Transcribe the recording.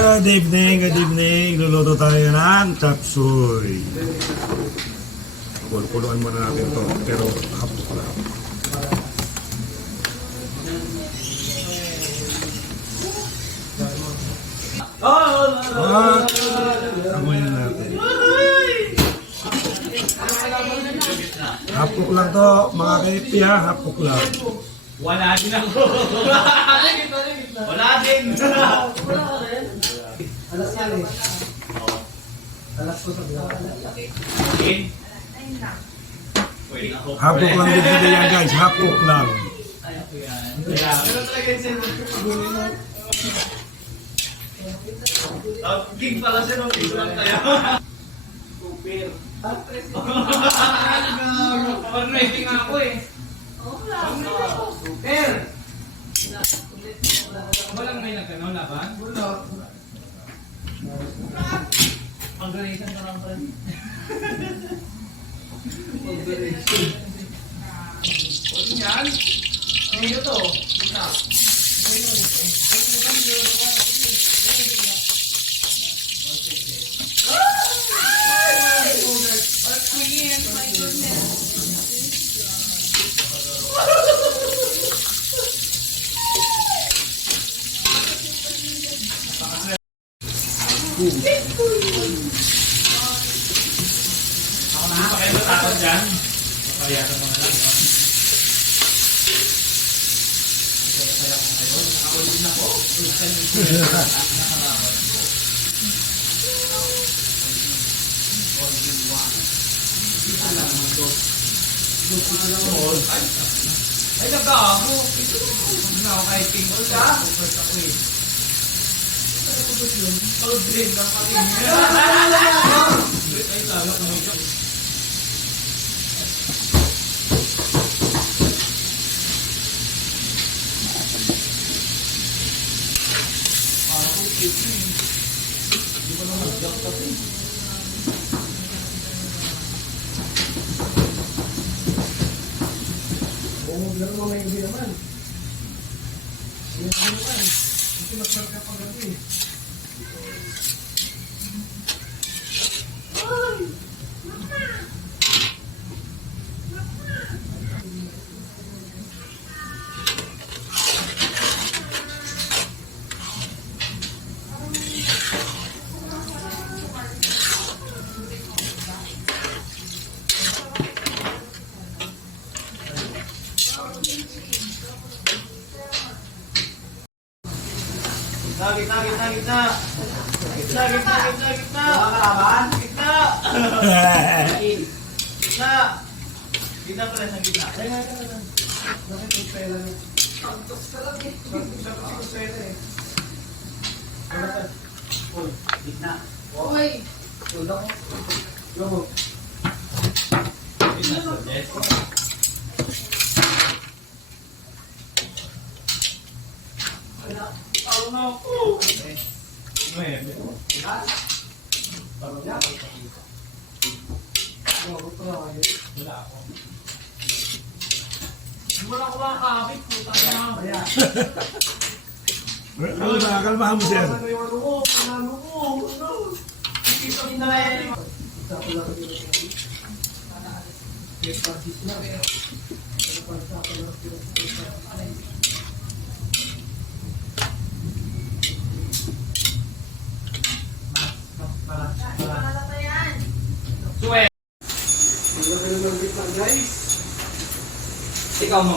Good evening, good evening. Luluto tayo ng chop suey. Kuluan muna natin to, pero hapok lang. At amoyin natin. Hapok lang to, mga kaipiya, hapok lang. Wala din ako. Wala din. Alas yan eh. Alas ko sa bilang. Hapok lang din sila yan guys, hapok lang. King pala siya nung piso lang tayo. Super. Pag-rating ako eh. Super. Walang may nagkano laban? Wala. Pag-donation ka lang pa rin. Pag-donation. Ano yan? Ano yun to? Isa. Ako na, pakain sa takot dyan. Papayasan mo na lang. Saya ko ngayon. Nakaulit na po. Ay, nagkakago. Hindi na ako kahit king. First ako eh. Cold drink ng kating. Ay, lalo kung ito. Parang kung ito eh. Hindi ko na mag-block kasi. Meron mga may hindi naman. Hindi naman. Hindi magpagka pag-gabi. Gitna. Makakalaban? Gitna. Gitna pala sa gitna. Bakit yung pera niya? Santos ka lang eh. Bakit yung pera eh? Uy, gitna. Uy! Wala ko. Yo. Gitna. Yes. Talo na ako. Ngayon. Talo niya? Wala ako. Wala ko lang kakapit. Puta na. Ayan. Ano na, kalmahan mo siya. Ano yung ano ko? Ano ko? Ano? Ito din na lang. Isa ko lang yung ano. May partis na. Ano pa isa ko lang yung Suwe. Ang laki ng bit lang guys. Ikaw mo.